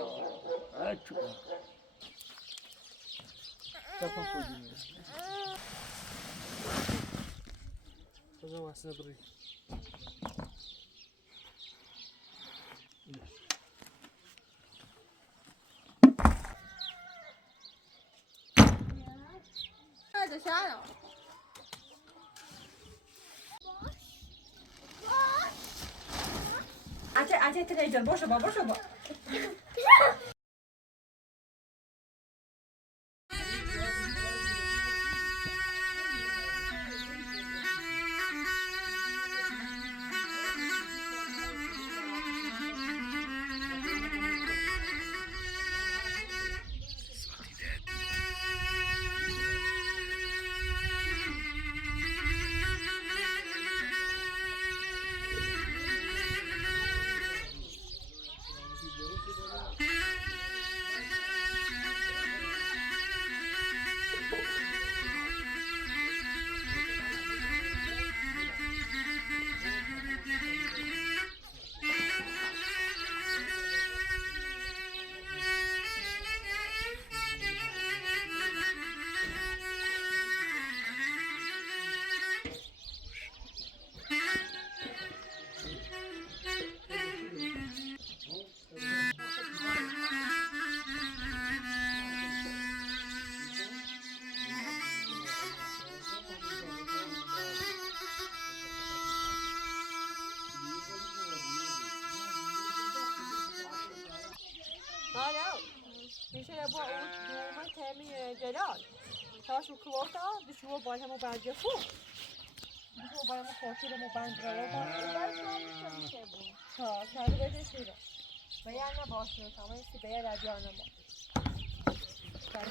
أكبر. تفضل. خذوا واسنا بري. هذا شعره. عتي تريجر boşa bak. میشه با اون دوم تمی جلال تاشو کلوتا بشو باید همو برجفو بشو باید همو خورشید همو بندره و ها کاری بده شیره بیان نباشه تمام سی بیان ردیان نباشه کاری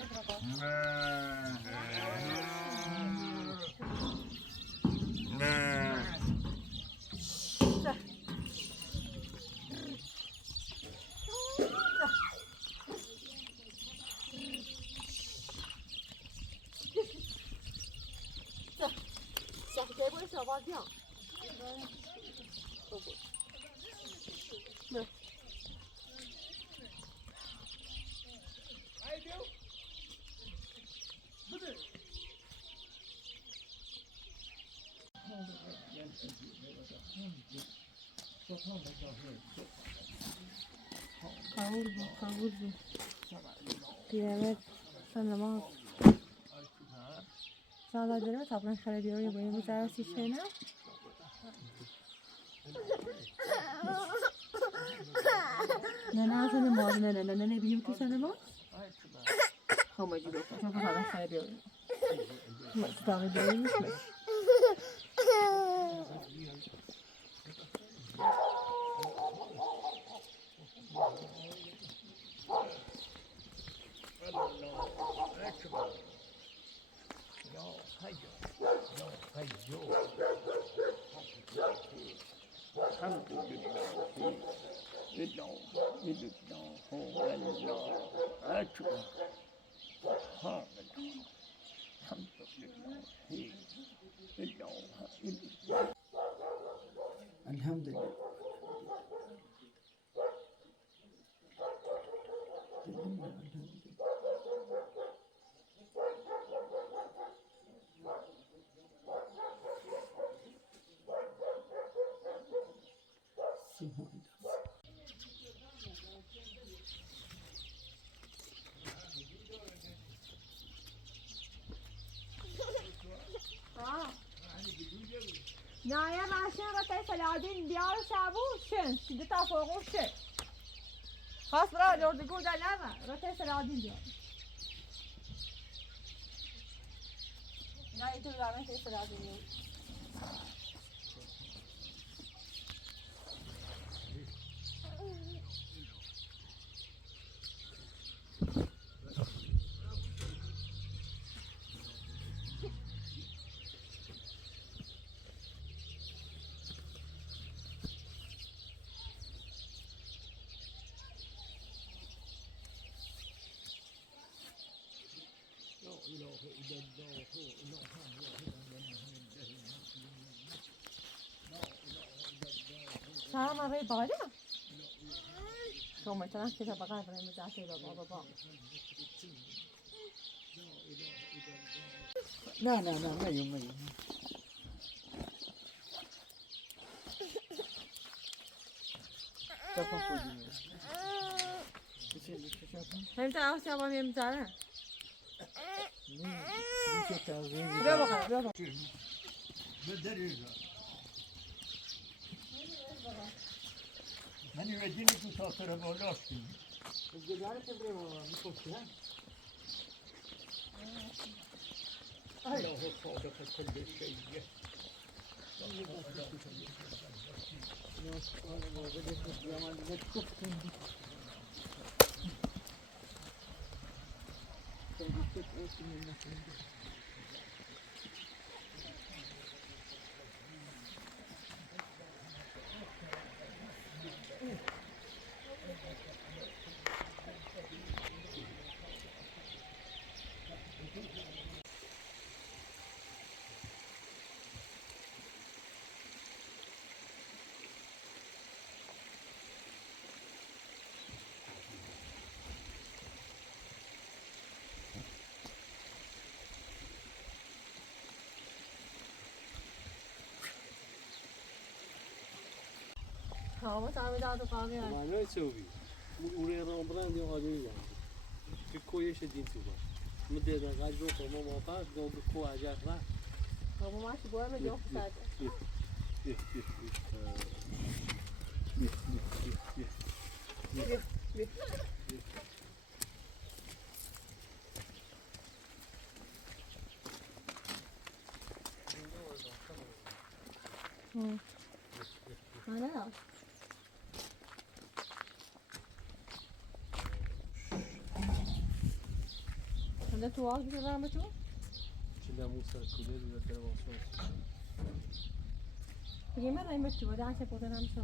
ça va bien. Kavur bu. Piyamet sanamaz. Sağlar döneme tapran şarabiyonu yapayım. Bu sefer şişe ne? Ne sana mağaz ne bileyim ki sana mağaz? Hamacı yok. Çok fazla şarabiyonu. Tutamı değilmiş mi? Elhamdülillah. نایا ماشین را تای فلادین بیار شابو شن شده تا فوقو شن خاص برای لردگو در نمه را تای فلادین بیار نه ایتو برای تای فلادین بیار سلام آقای بالا شما مثلا که طبقه برای مزاحی بابا نه میگم تفهم خودی هم تا آسیا با میم زاره میشه تغییر بیا بخواه من یه تو سافر بالا شدیم. گذاره که بریم میخوشی ها الله خالق كل شيء. ها ما تعمید دادو قاقی هست معنی چوبی اولی رامبرند یا آدمی هم که کویش دین تو با مده در قجب رو ما موقع دو بکو عجب را بابا ماشی باید به جوخ ساده نه حالا تو آش بزنم به تو؟ چه موسر کلی دیگر در واسه بگیم من این بچه بوده عصب بوده نمیشه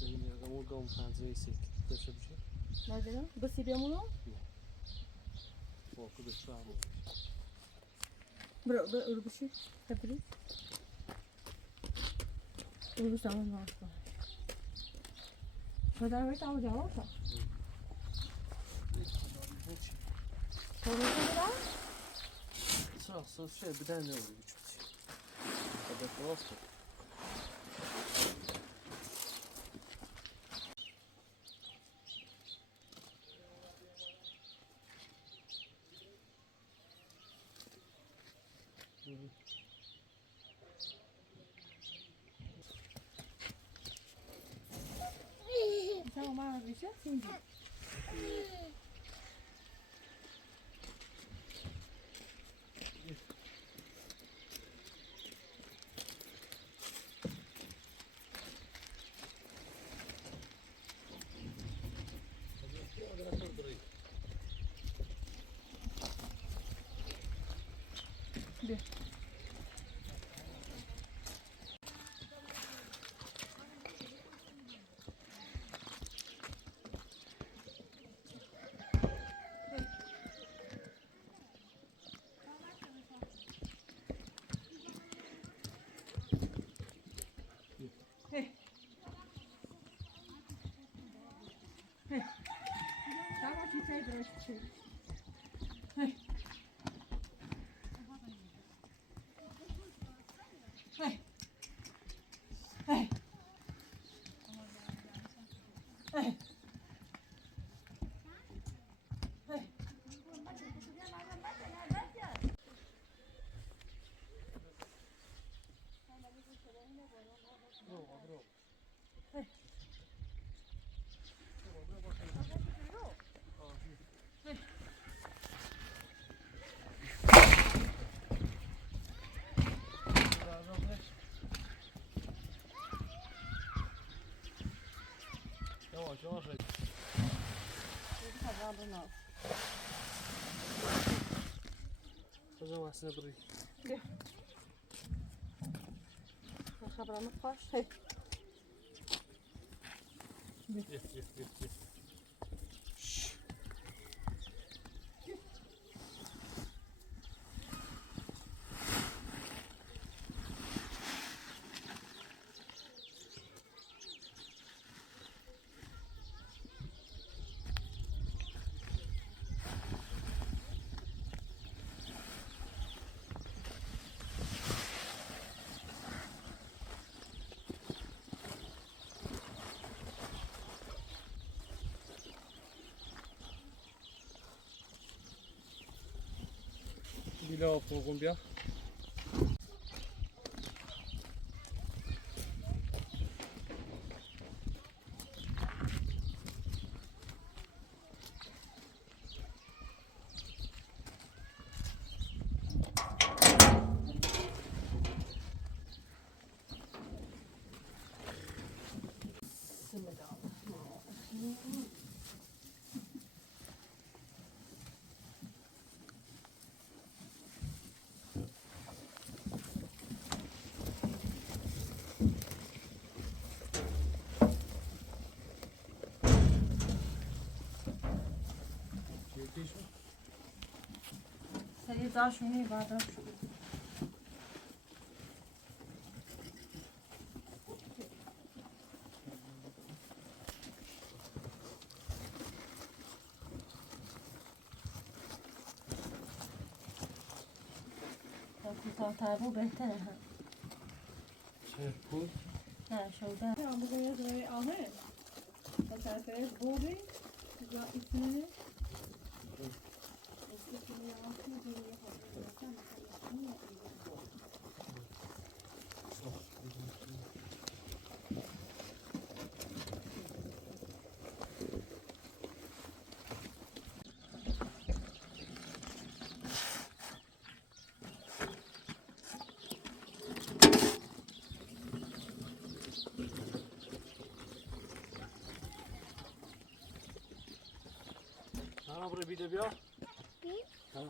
این یا گمو گم پنجه سیک داشته بشه ندارم بسی بیامونو؟ واقع بشتم برو بشی تبری برو سامان باش کن شدن باید همون جواب تا برو بدم؟ ساس شد بدن نمیدونی چی خدا خواست مثلا اومد بشه سینجی بیا Dava ci sei dreszczy. Hej. Hej. Hej. Hej. Hej. Yavaş yavaş. Hocam aslında burayı. Gel. خبرم خوش هی Gel. ilave koyun bir. سریع داشونی بعد کوتاه‌تر بود بهتره هم Çerpul. نه شوده هم بگوید روی آهن تا طرفش بوری یا ایتنه Ha buraya bir de bir al. Ha.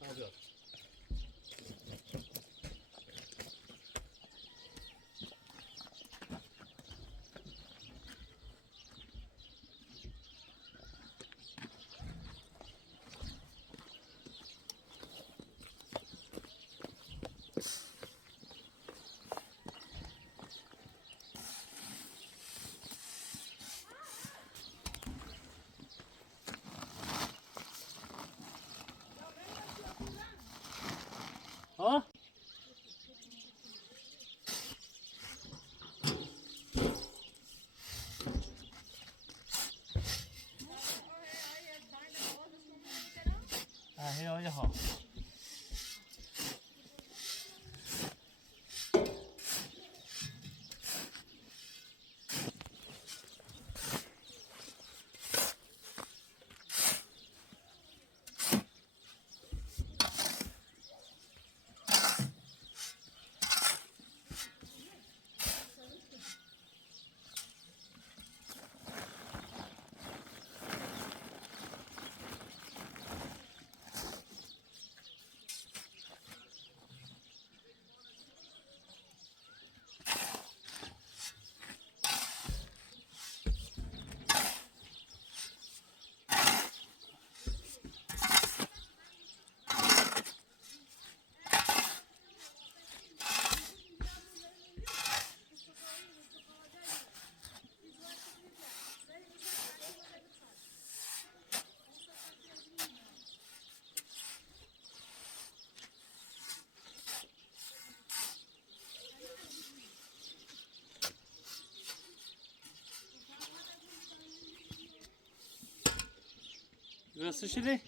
Hadi al. Ha? Ha, he öyle ha. Burası şimdi.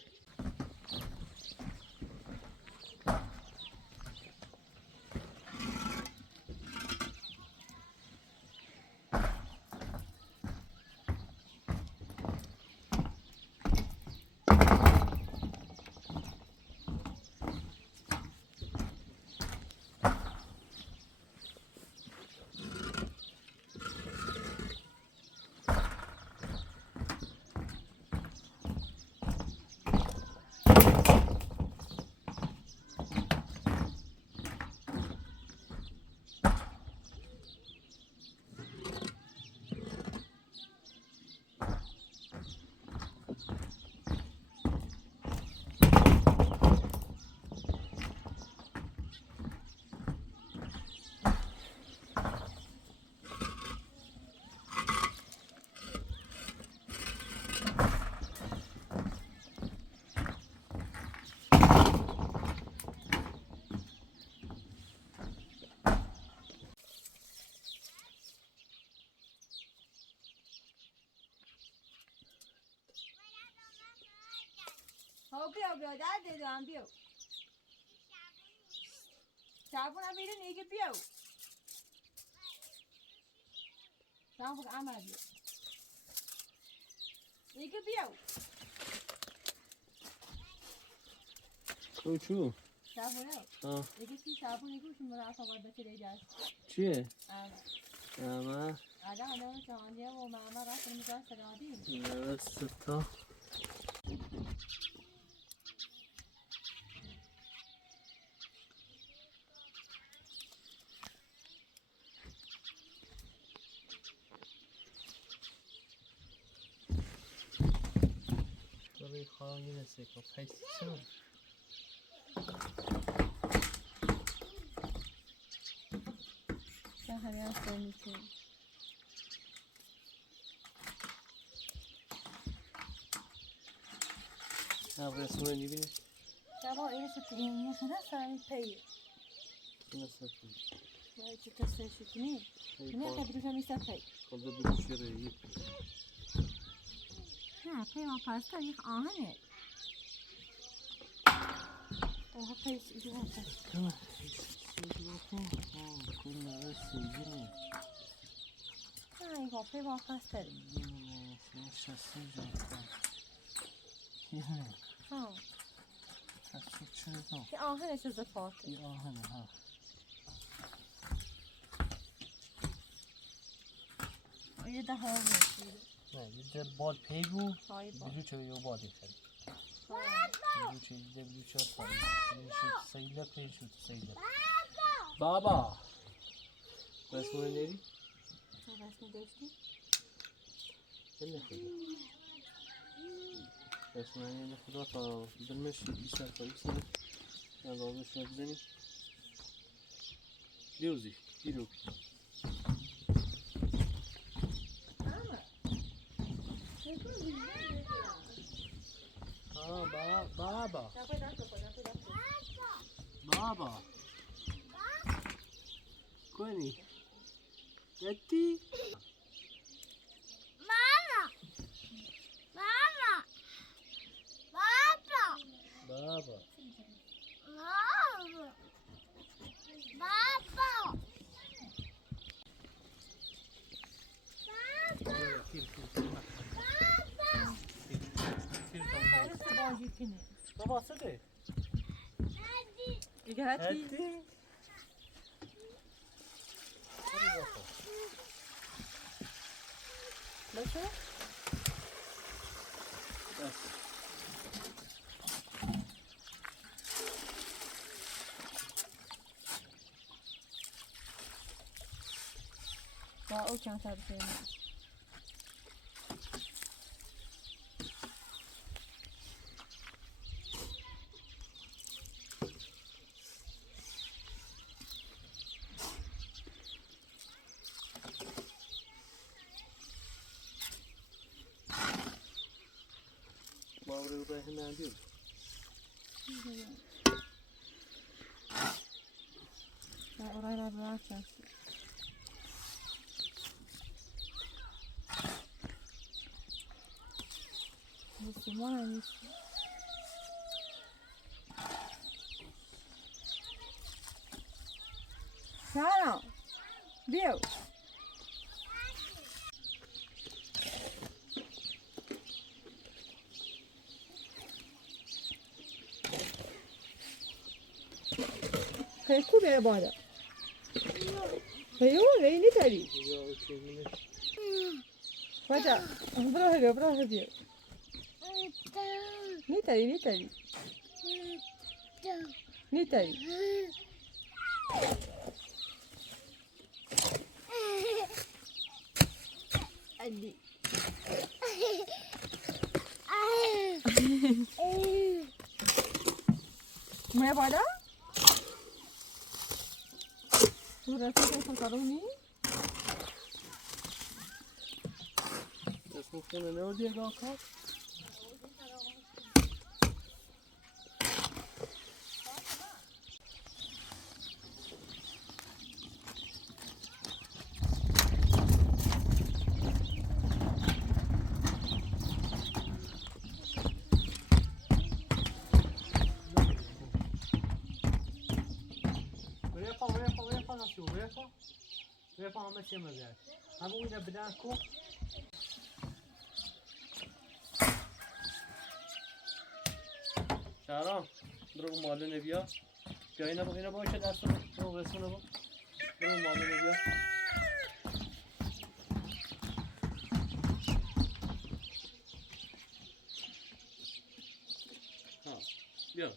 بیا در دیدم بیا صابون هم بیرون ایگه بیا صابون عمل بیا ایگه بیا کوچو صابونه ها ایگه چی صابون ایگه شما را فقط بچه دیگه چیه؟ اما اما آدم جهانیه و ماما راست میگه سرادی نوستا برای خواهی نسید که پیسه چه همه از میکنی رسمونه میبینی؟ شما این سپیدین مثلا سامی پی نسید وای چه تسته کنی نه خبرش هم نیست پی خود بگوشی رایی نه پی ما پاستا یک آهنه اوه پی چیزی هست Tamam. Kunları sevgilim. نه یک پی ما پاستا Seni şaşıracağım. Yine. ها Şaşıracağım. که آهنه چه زفاته Bir ahane ha. یه ده ها میشید Ne, bir de bal peygu. های با Bilu çeviriyor bal efendim. Bilu çeviriyor, bilu çarpar. Bilu şu sayıyla pey şu sayıyla. Baba. Resmine neydi? چه رسمی داشتی؟ Ben de koydum. Resmine ne kadar ta bilmez bir sayfa yüksek. Yani orada şuna bizenim. Liuzi, bir yok. Baba. Baba. Koni. Yetti. Baba. درست بازی کنی Baba sede. دیگه هستی؟ Yetti. Hadi bakalım. باشه؟ Bas. با او چند سر کنی Mavruyu da hemen diyor. من orayı را bırakacağım. Müslüman annesi. Sara, Bill. خوبه بالا. هیو نی تری. باجا برو هدیه. نی تری. نی تری. علی. ما بالا؟ صورتی که کارونی؟ اسم خونه نمیدی کاکا؟ شو ويفا همه چیه مزد همه اینه بدن کو شهرام برو مالونه بیا اینا باشه دست رو رسونه برو مالونه بیا بیا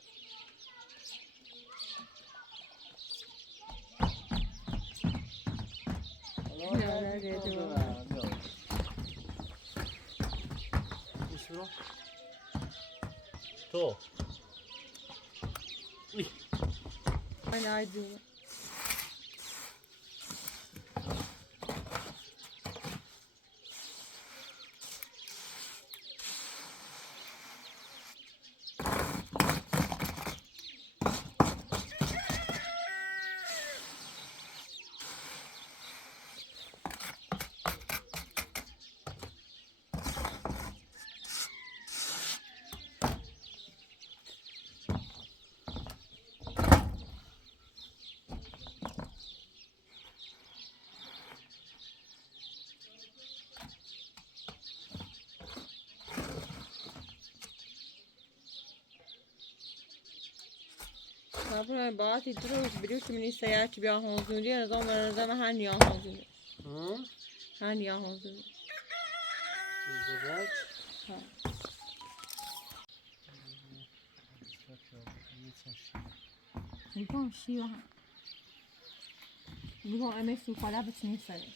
تو I do. Kapıra bağat ittiririz biliyorsun beni seyahatçi bir ahonzun diye nizam ve nizam her niye ahonzun. Her niye ahonzun. ازدواج Ha. میگم شیوه هم میگم امی سوپاله بتونی سره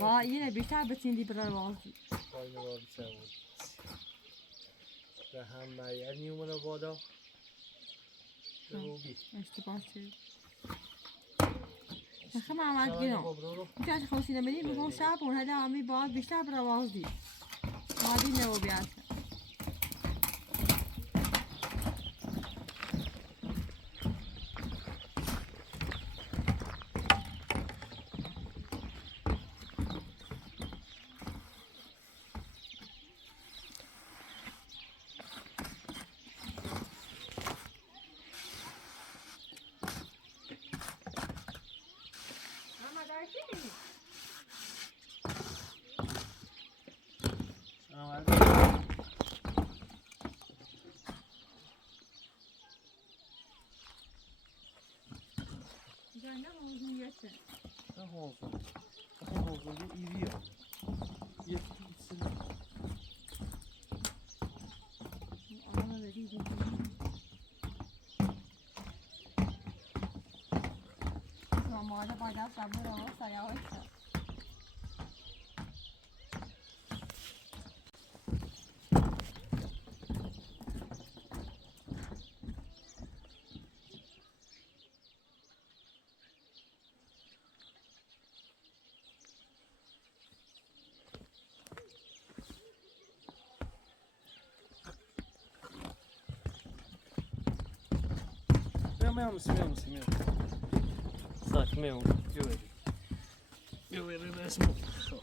با یه بیشتر بتونی دی برای وازی به هم باید نیومونه بادا روبی اشتباه شد نخه محمد گیرم میگه از خوشی نمیدی میگم شب اون هده همی باید بیشتر برای وازی مادی نو بیاد نه حوزون یسته نه حوزون یه ایویه یکی تو بیتسه آنها بدید ماده باید از سبور آقا سایه های شد میام ساک میام بیا بریم اسمو برو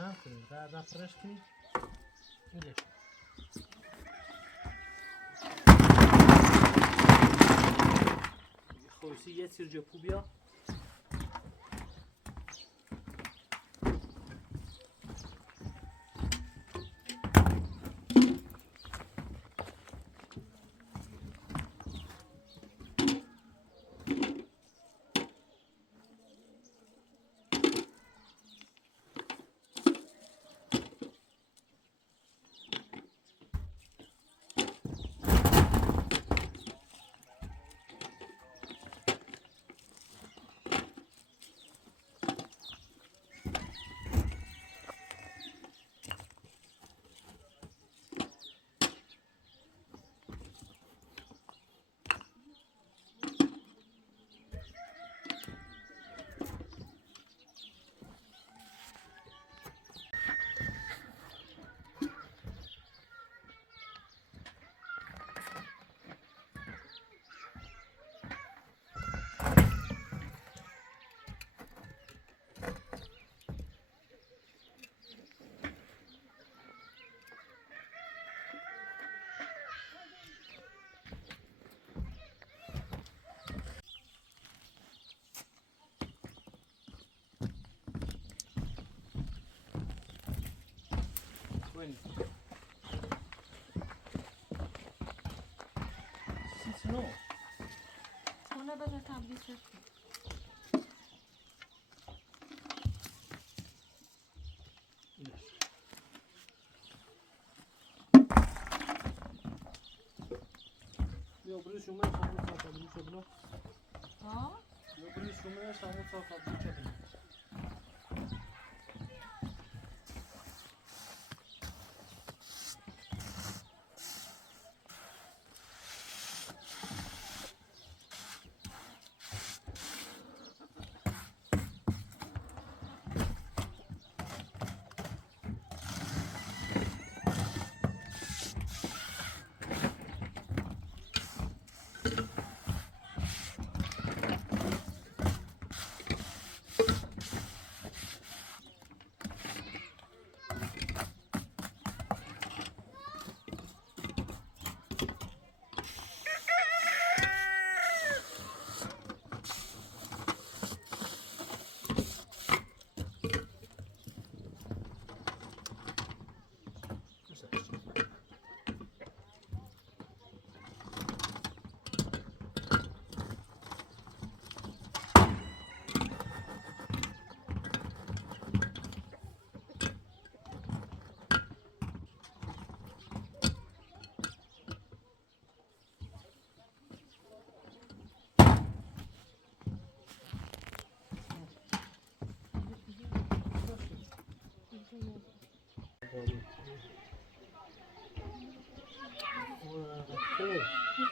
هم کنید رفرش کنید بله خویسی یه تیر جپو بیا Bueno. Sí, no. Ona bana tabliği Yo, pero şu mən tamam saatladım çöpünü. Ha? Yo, pero şu mən tamam saatladım çöpünü.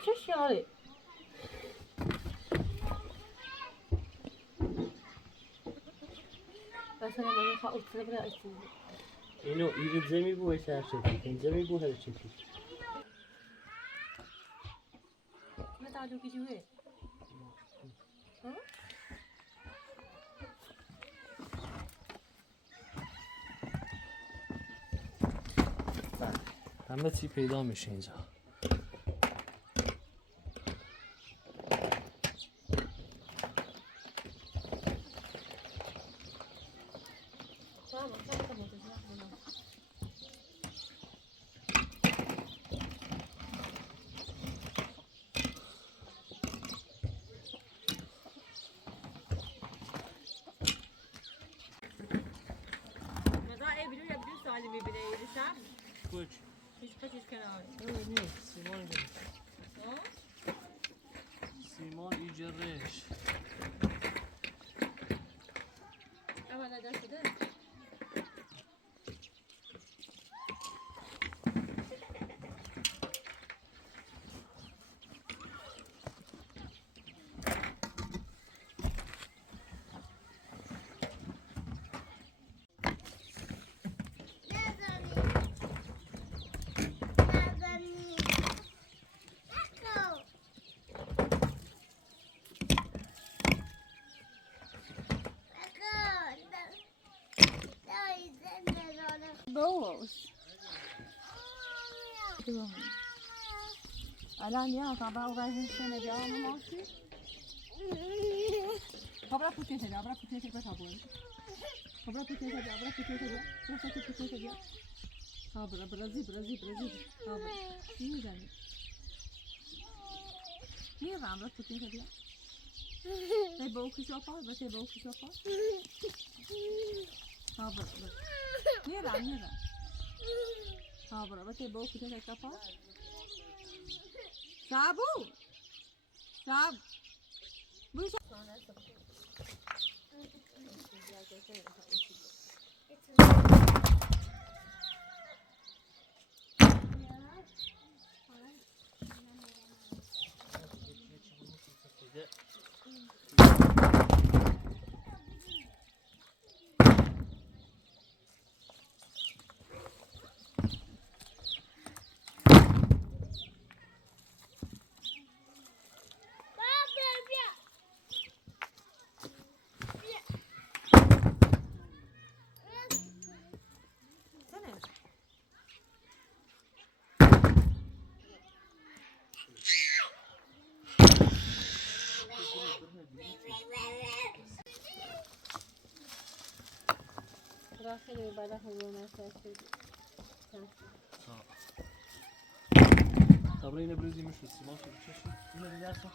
Hiç yani. Mesela ben hautla bıraktım. اینو ایرد زمی بوی سر چکی زمی بو هر چکی Ne daha çok gidiyor? Ha? همه چی پیدا میشه اینجا Tamam, tamam. Salim'i bile yürüsem کوچ hiç kaçış kenarı. نه نیست سیمان نیست Ha? سیمان ایجرش Ama ne dersin de? Boas. الان يا طبعا ورايحين السنة دي ماشي. خبرك كنت تبي خبرك كنت تبي تقول. خبرك كنت تبي خبرك كنت تبي خبرك كنت تبي. خبر برازيل. خبر. ميزاني. مين عمرك كنت تبي؟ تبغى كشوفة بس تبغى كشوفة. خبر. مين. خبر بس تبغى كشوفة. Sabu. Bu خیلی بعد حیوانات هستی. Dobra, yine biraz yemiş olsun. Nasıl bir şey? Yine de yersen.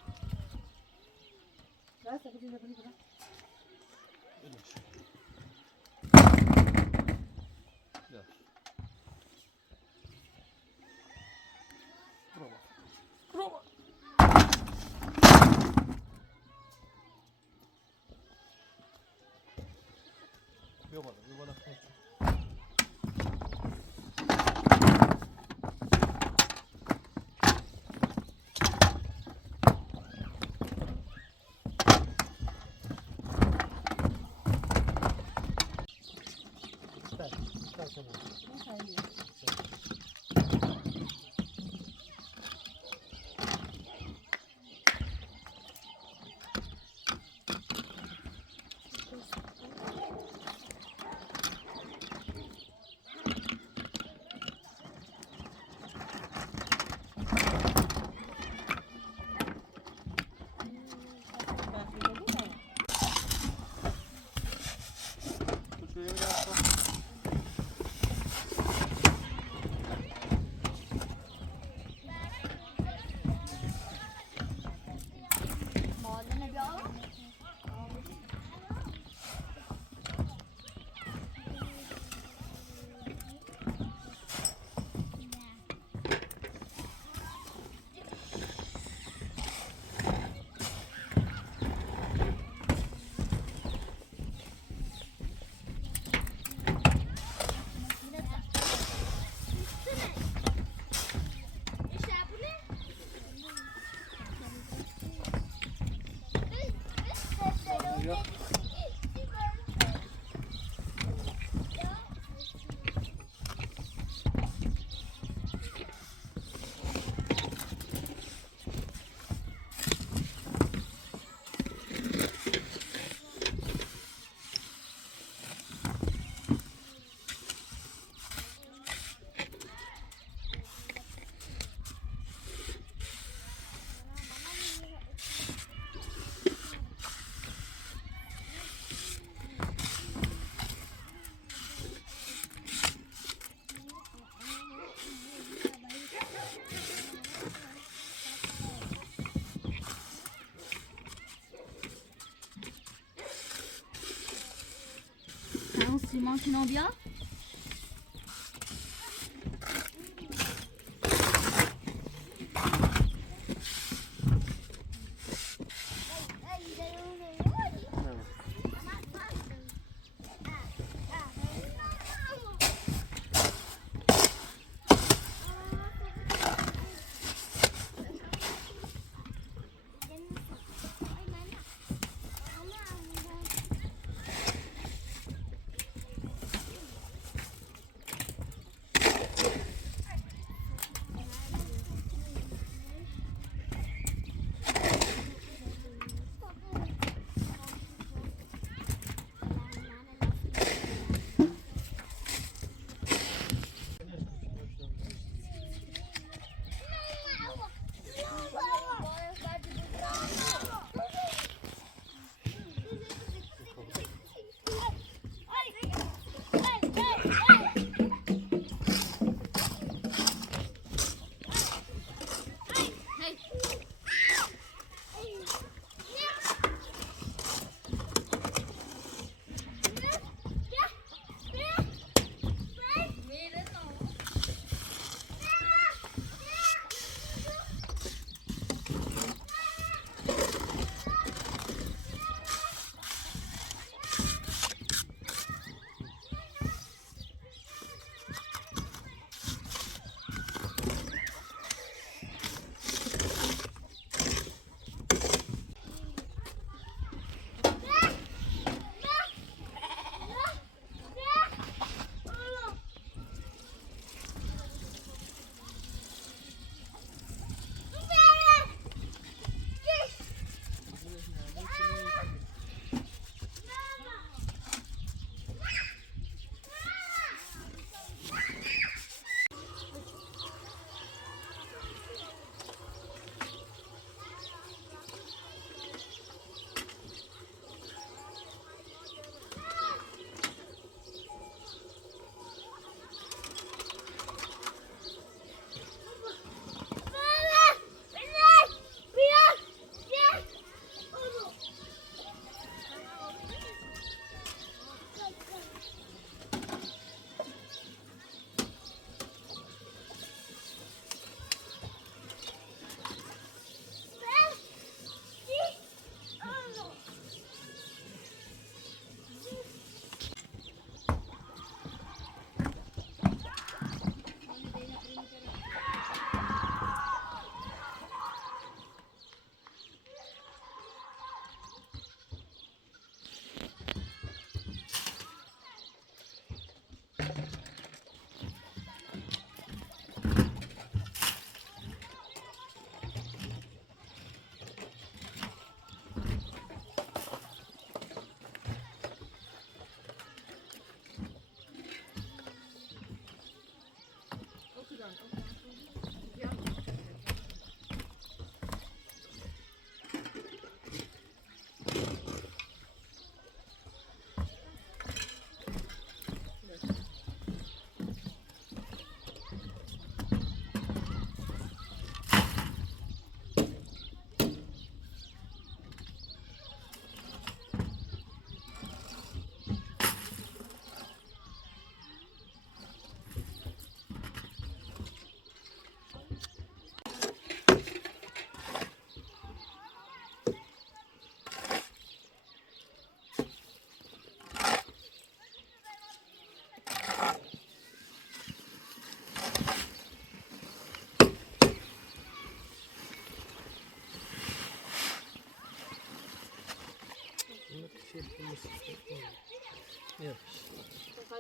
Derse bir de bunu bırak. Gel. Bravo. Yok bana. Simon, tu n'en viens?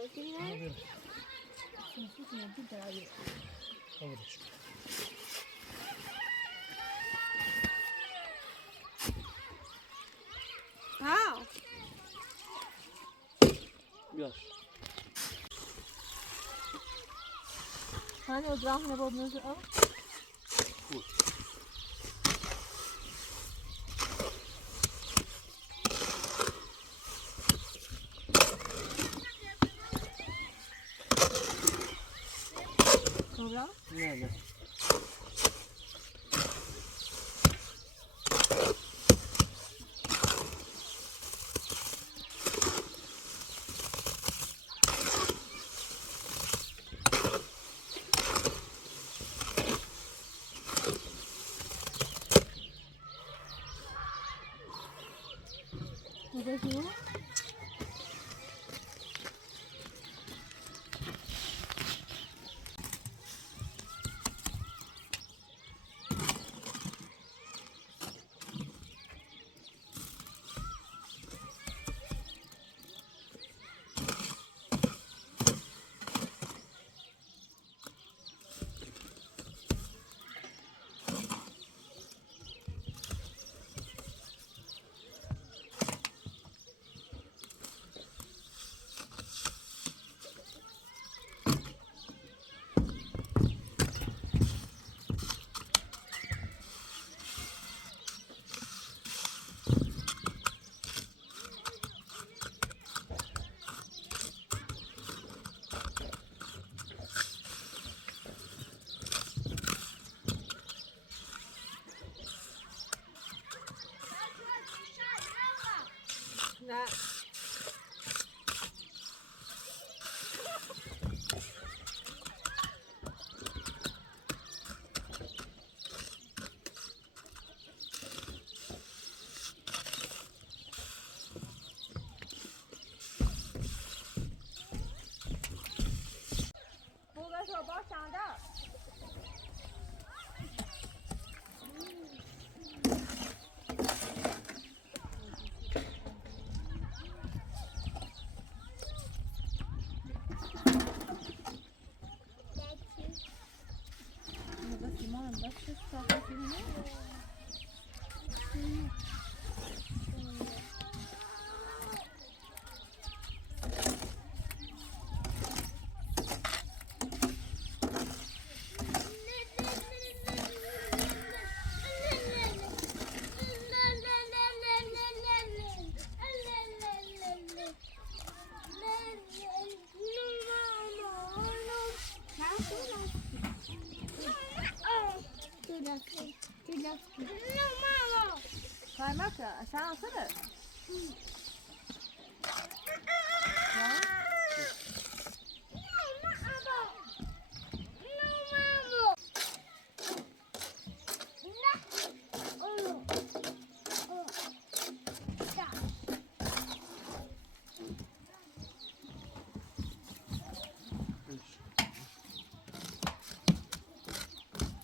Abi. Olur. How? Gör. Hani o drahne babamızı al. Dobra? Nerede? Burada şu. Ne? Burada şu başında. Burada Simon bak şu sahasını. Kaymak ya, aşağı alsana. Ya.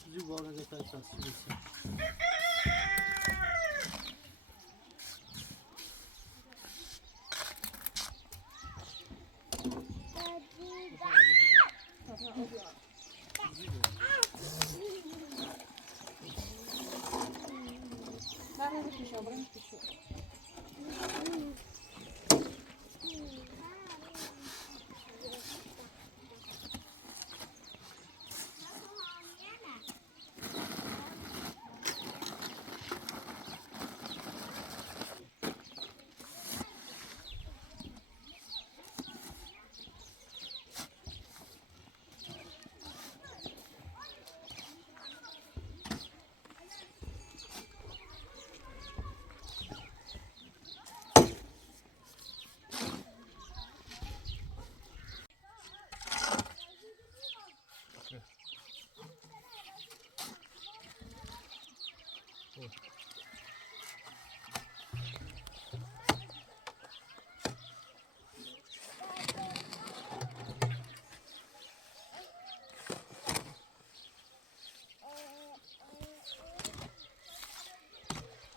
Sizi bu arada kaçtan sürüyorsun. Ben de pişiyor, buraya pişiyor.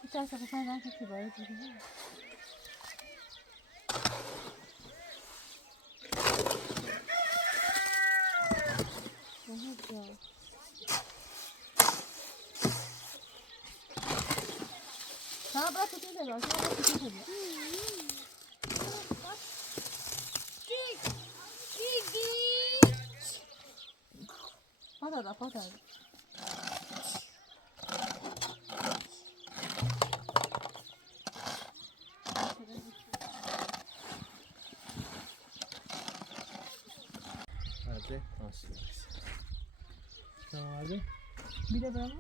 İçerse bu senden çok kibar ediyor. de var. Sonra bırak kutuya koyuyor. Patata patata. Hadi. Nasıl? Tamam hadi. Bir de böyle.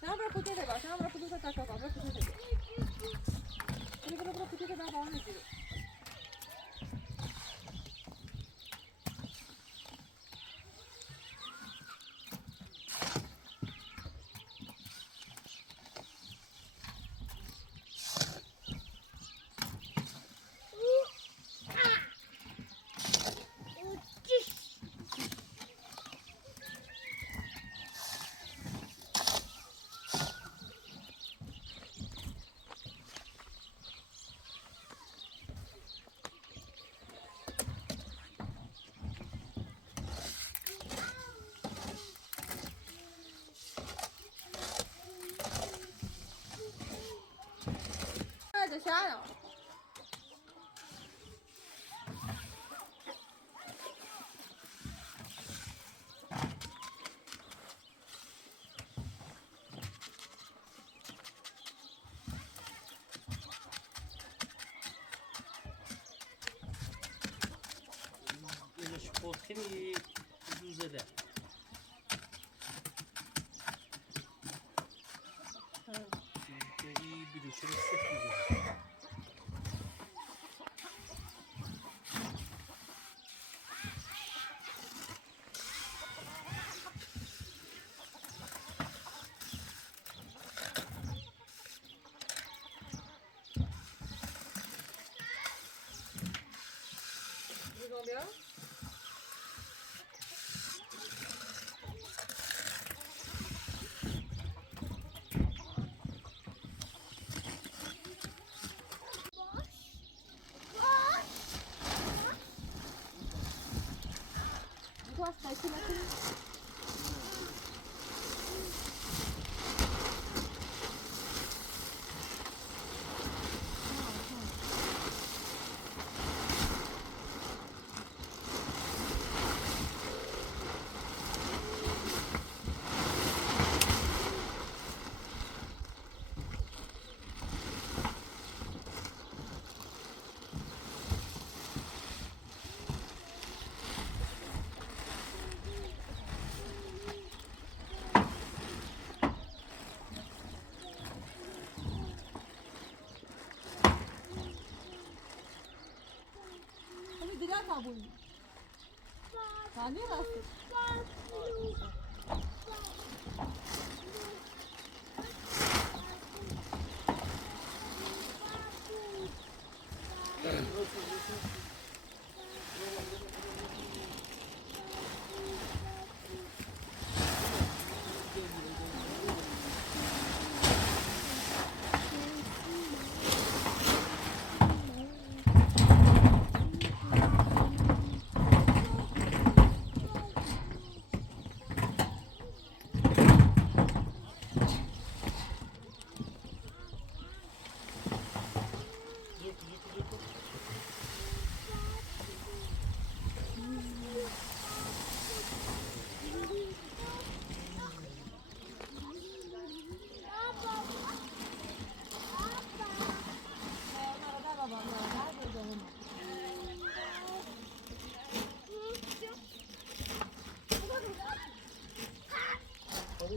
Sen bırak kutuya da bak. Sen bırak kutuya da tak bak. Bırak kutuya da. Bırak kutuya da daha devam ediyor. Hadi sen o. Yine şu koltuğunu düz eder. İyi bir düşürü sıkmayacağım. Oluyor. Bu hasta içine. Diğer kabuğu. Tane bastı.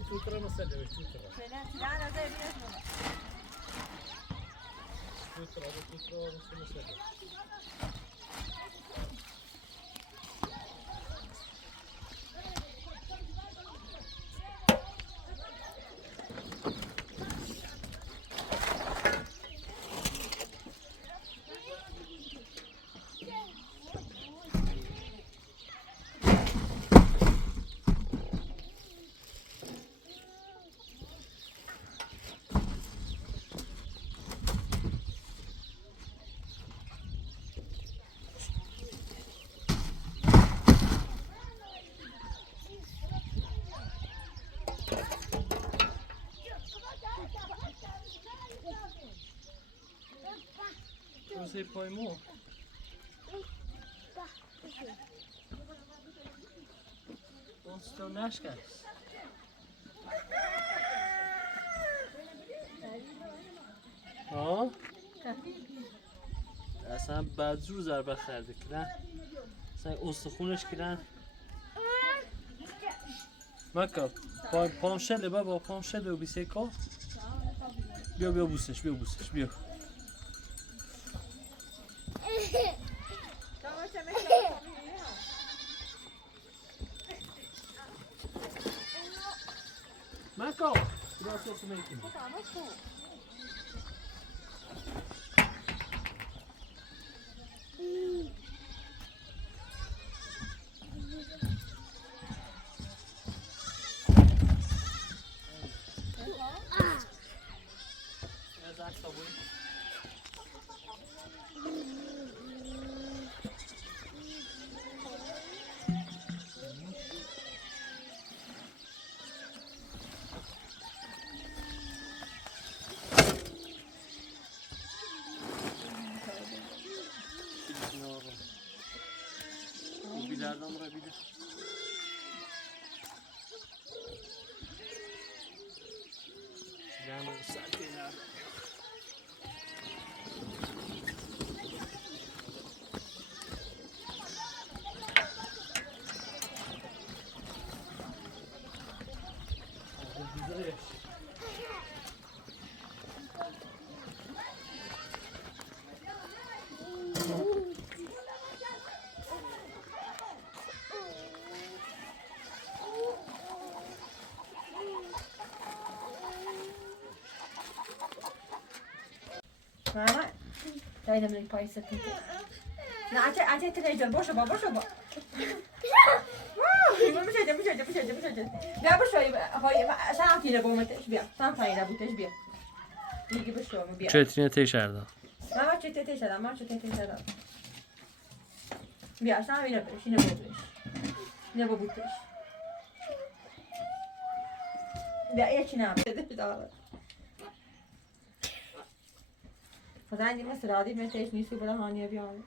Tutra nasıl demek? Tutra. Tutra nasıl demek? بوسه پای مو بوستو نشکست ها؟ اصلا بدجور ضربه خورده کردن اصلا استخونش کردن مکا پام شله بابا پام شله و بیسه که بیا بوسش بیا مکا gracias making Mobilerden vurabilir. Yani sakinler. Güzel. ماما دایدم من پای ستون نه عجه تنیجان باشه با میشه بیا بشوی های سام تیره بومتش بیا سام تیره بوتش بیا دیگه بشو بیا چترینه تیشردا ماما چتری شدم بیا سام اینو بش اینو بوتش بیا یکی نه بده خدا این مثل رادی من تیش نیستی بلا هانیه بیام